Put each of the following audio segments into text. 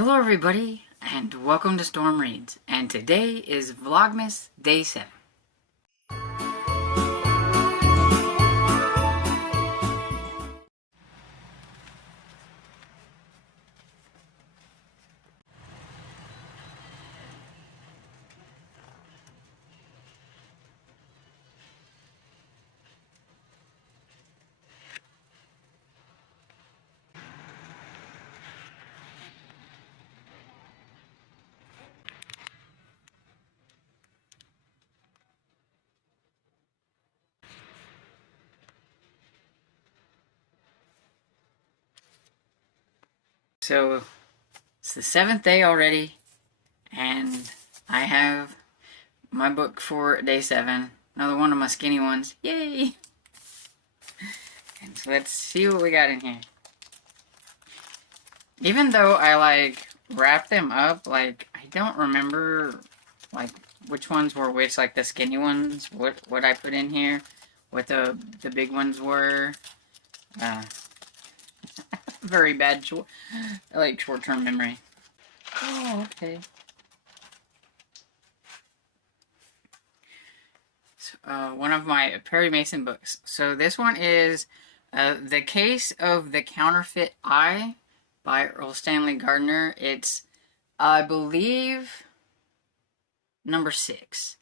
Hello everybody, and welcome to Storm Reads, and today is Vlogmas Day 7. So, it's the 7th day already, and I have my book for Day 7. Another one of my skinny ones. Yay! And so let's see what we got in here. Even though I, wrap them up, I don't remember, which ones were which, the skinny ones, what I put in here, what the big ones were. Very bad, short-term memory. Oh, okay. So, one of my Perry Mason books. So this one is The Case of the Counterfeit Eye by Earl Stanley Gardner. It's, I believe, number 6.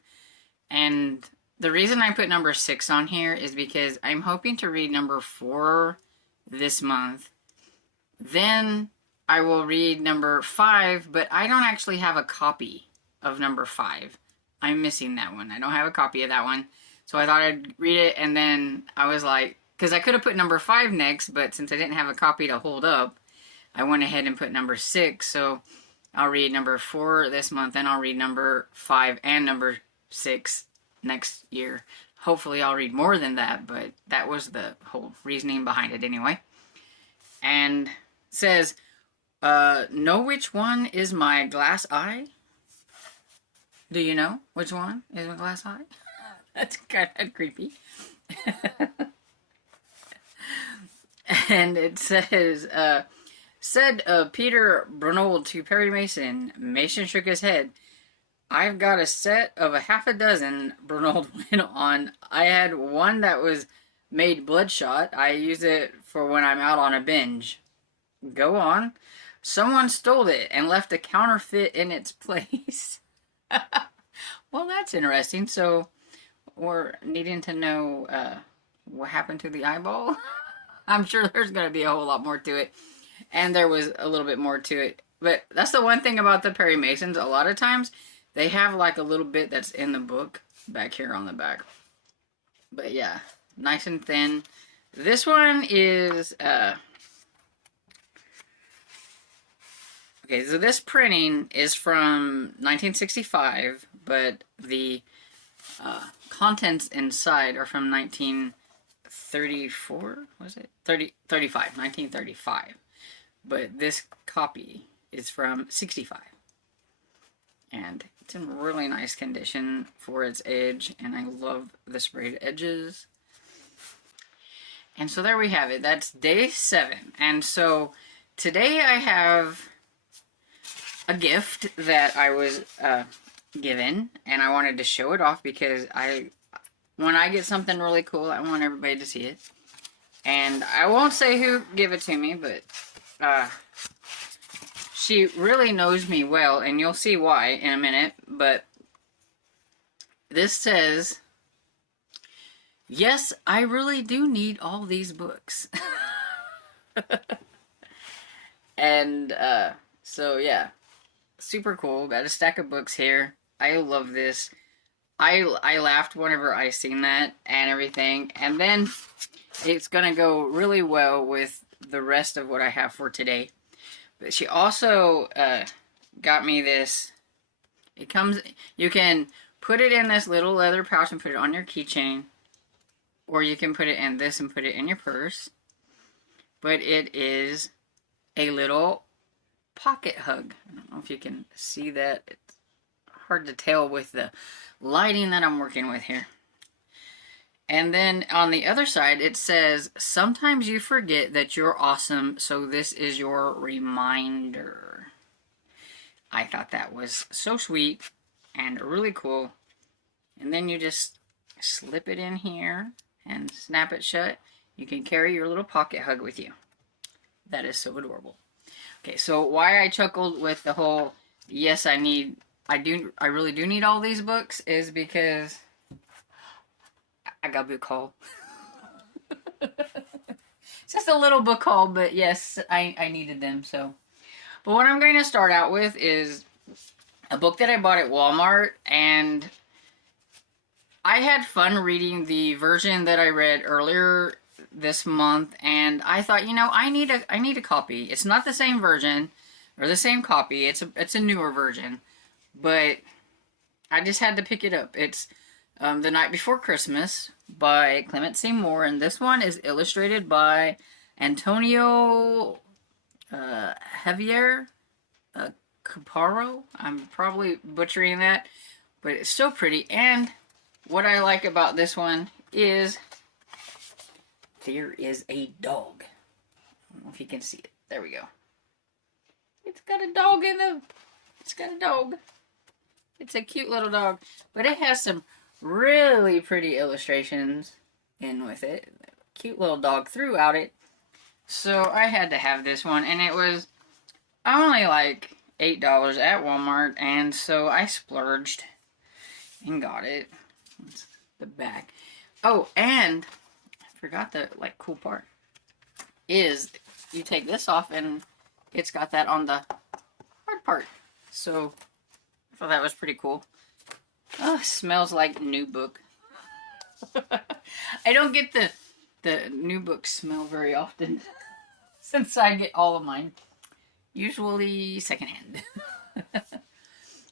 And the reason I put number 6 on here is because I'm hoping to read number 4 this month. Then I will read number 5, but I don't actually have a copy of number 5. I'm missing that one. I don't have a copy of that one. So I thought I'd read it, and then I was like, because I could have put number 5 next, but since I didn't have a copy to hold up, I went ahead and put number 6. So I'll read number 4 this month, and I'll read number 5 and number 6 next year. Hopefully I'll read more than that, but that was the whole reasoning behind it anyway. And says, know which one is my glass eye? Do you know which one is my glass eye? That's kind of creepy. And it says, said Peter Brunnold to Perry Mason. Mason shook his head. I've got a set of a half a dozen, Brunnold went on. I had one that was made bloodshot. I use it for when I'm out on a binge. Go on. Someone stole it and left a counterfeit in its place. Well, that's interesting. So, we're needing to know what happened to the eyeball. I'm sure there's going to be a whole lot more to it. And there was a little bit more to it. But that's the one thing about the Perry Masons. A lot of times, they have a little bit that's in the book back here on the back. But yeah, nice and thin. This one is... Okay, so this printing is from 1965, but the contents inside are from 1934, was it? 1935. But this copy is from 65. And it's in really nice condition for its age, and I love the sprayed edges. And so there we have it. That's Day 7. And so today I have a gift that I was given, and I wanted to show it off because when I get something really cool, I want everybody to see it. And I won't say who gave it to me, but she really knows me well, and you'll see why in a minute. But this says, yes, I really do need all these books. And so yeah. Super cool. Got a stack of books here. I love this. I laughed whenever I seen that and everything. And then it's going to go really well with the rest of what I have for today. But she also got me this. It comes, you can put it in this little leather pouch and put it on your keychain. Or you can put it in this and put it in your purse. But it is a little pocket hug. I don't know if you can see that. It's hard to tell with the lighting that I'm working with here. And then on the other side it says, sometimes you forget that you're awesome, so this is your reminder. I thought that was so sweet and really cool. And then you just slip it in here and snap it shut. You can carry your little pocket hug with you. That is so adorable. Okay, so why I chuckled with the whole, yes, I really do need all these books, is because I got a book haul. It's just a little book haul, but yes, I needed them, so. But what I'm going to start out with is a book that I bought at Walmart, and I had fun reading the version that I read earlier this month, and I thought, you know, I need a copy. It's not the same version or the same copy. It's a newer version, but I just had to pick it up. It's The Night Before Christmas by Clement C. Moore, and this one is illustrated by Antonio Javier Caparo. I'm probably butchering that, but it's so pretty. And what I like about this one is there is a dog. I don't know if you can see it. There we go. It's got a dog in the... It's got a dog. It's a cute little dog. But it has some really pretty illustrations in with it. Cute little dog throughout it. So I had to have this one. And it was only like $8 at Walmart. And so I splurged and got it. It's the back. Oh, and I forgot the cool part is you take this off and it's got that on the hard part. So I thought that was pretty cool. Oh, smells like new book. I don't get the new book smell very often since I get all of mine usually secondhand.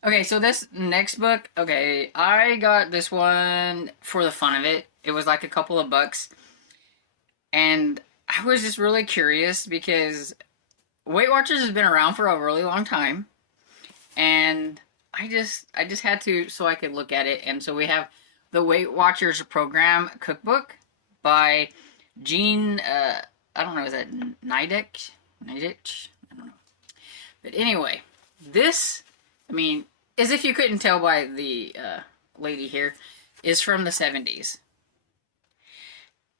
Okay, so this next book, okay, I got this one for the fun of it. It was like a couple of bucks. And I was just really curious because Weight Watchers has been around for a really long time. And I just had to so I could look at it. And so we have the Weight Watchers Program Cookbook by Jean, I don't know, is that Nidek? I don't know. But anyway, this, I mean, as if you couldn't tell by the lady here, is from the 70s.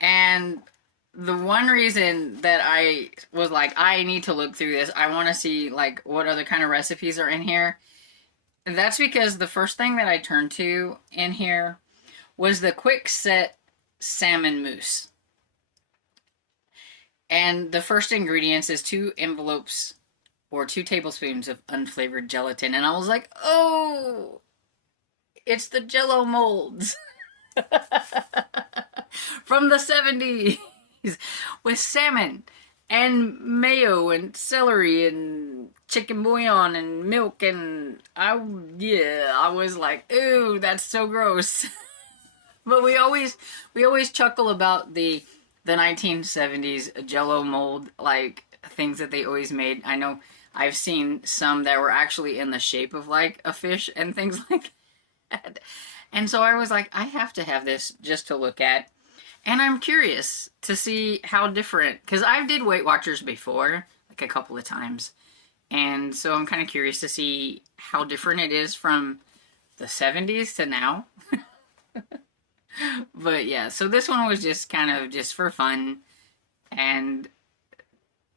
And the one reason that I was like, I need to look through this, I want to see like what other kind of recipes are in here. And that's because the first thing that I turned to in here was the quick set salmon mousse. And the first ingredients is 2 envelopes or 2 tablespoons of unflavored gelatin. And I was like, oh, it's the Jell-O molds from the 70s with salmon and mayo and celery and chicken bouillon and milk. And I was like, ooh, that's so gross. But we always chuckle about the 1970s Jell-O mold, like things that they always made. I know I've seen some that were actually in the shape of like a fish and things like that. And so I was like, I have to have this just to look at. And I'm curious to see how different, because I did Weight Watchers before, like a couple of times. And so I'm kind of curious to see how different it is from the 70s to now. But yeah, so this one was just kind of just for fun. And,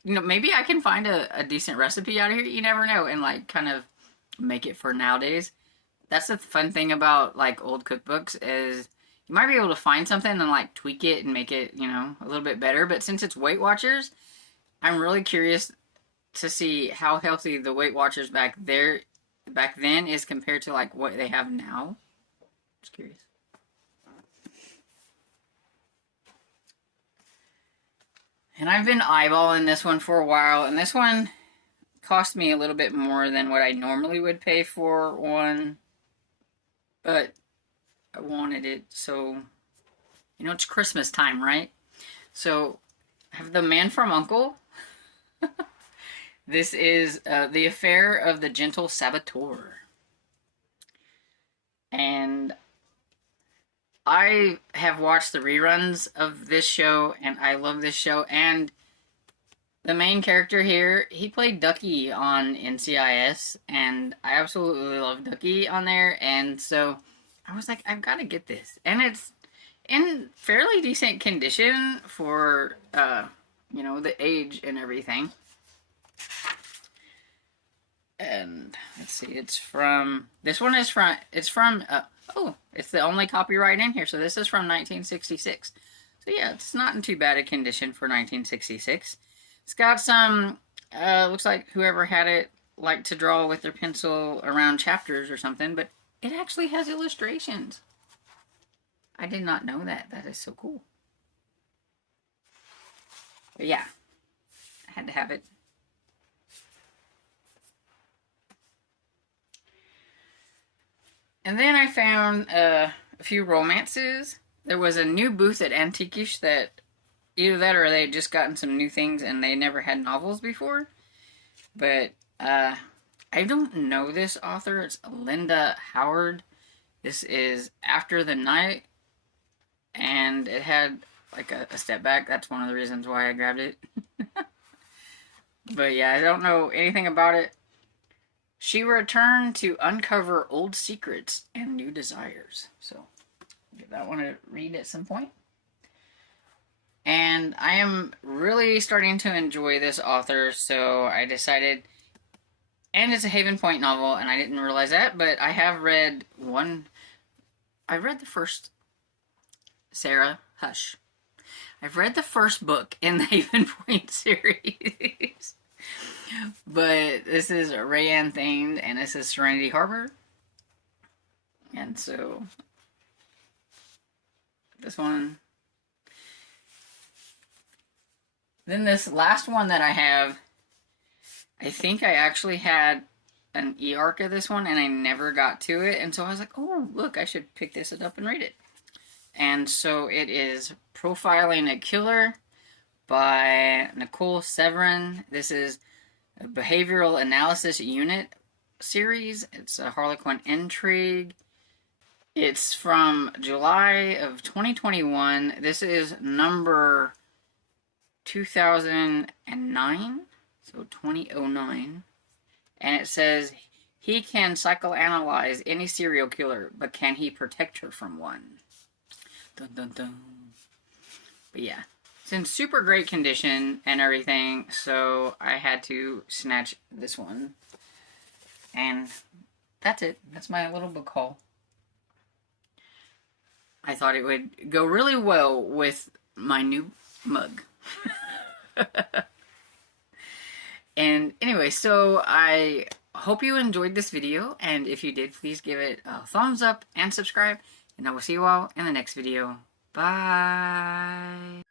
you know, maybe I can find a decent recipe out of here. You never know. And like kind of make it for nowadays. That's the fun thing about like old cookbooks is you might be able to find something and like tweak it and make it, you know, a little bit better. But since it's Weight Watchers, I'm really curious to see how healthy the Weight Watchers back then is compared to like what they have now. Just curious. And I've been eyeballing this one for a while, and this one cost me a little bit more than what I normally would pay for one, but I wanted it, so, you know, it's Christmas time, right? So, I have The Man from U.N.C.L.E. This is The Affair of the Gentle Saboteur. And I have watched the reruns of this show, and I love this show, and the main character here, he played Ducky on NCIS, and I absolutely love Ducky on there, and so I was like, I've got to get this. And it's in fairly decent condition for, you know, the age and everything. And let's see, it's from, this one is from, it's the only copyright in here, so this is from 1966. So yeah, it's not in too bad a condition for 1966. It's got some, looks like whoever had it liked to draw with their pencil around chapters or something, but it actually has illustrations. I did not know that. That is so cool. But yeah, I had to have it. And then I found a few romances. There was a new booth at Antiquish that either that or they had just gotten some new things and they never had novels before. But I don't know this author. It's Linda Howard. This is After the Night. And it had like a step back. That's one of the reasons why I grabbed it. But yeah, I don't know anything about it. She returned to uncover old secrets and new desires. So, give that one a read at some point. And I am really starting to enjoy this author, so I decided, and it's a Haven Point novel, and I didn't realize that, but I have read one, I read the first, Sarah, hush. I've read the first book in the Haven Point series. But this is Rayanne themed, and this is Serenity Harbor. And so, this one. Then this last one that I have, I think I actually had an e-arc of this one, and I never got to it. And so I was like, oh, look, I should pick this up and read it. And so it is Profiling a Killer by Nicole Severin. This is a behavioral analysis unit series. It's a Harlequin intrigue. It's from July of 2021. This is number 2009, so 2009. And it says, he can psychoanalyze any serial killer, but can he protect her from one? Dun dun dun. But yeah. It's in super great condition and everything, so I had to snatch this one. And that's it. That's my little book haul. I thought it would go really well with my new mug. And anyway, so I hope you enjoyed this video, and if you did, please give it a thumbs up and subscribe, and I will see you all in the next video. Bye!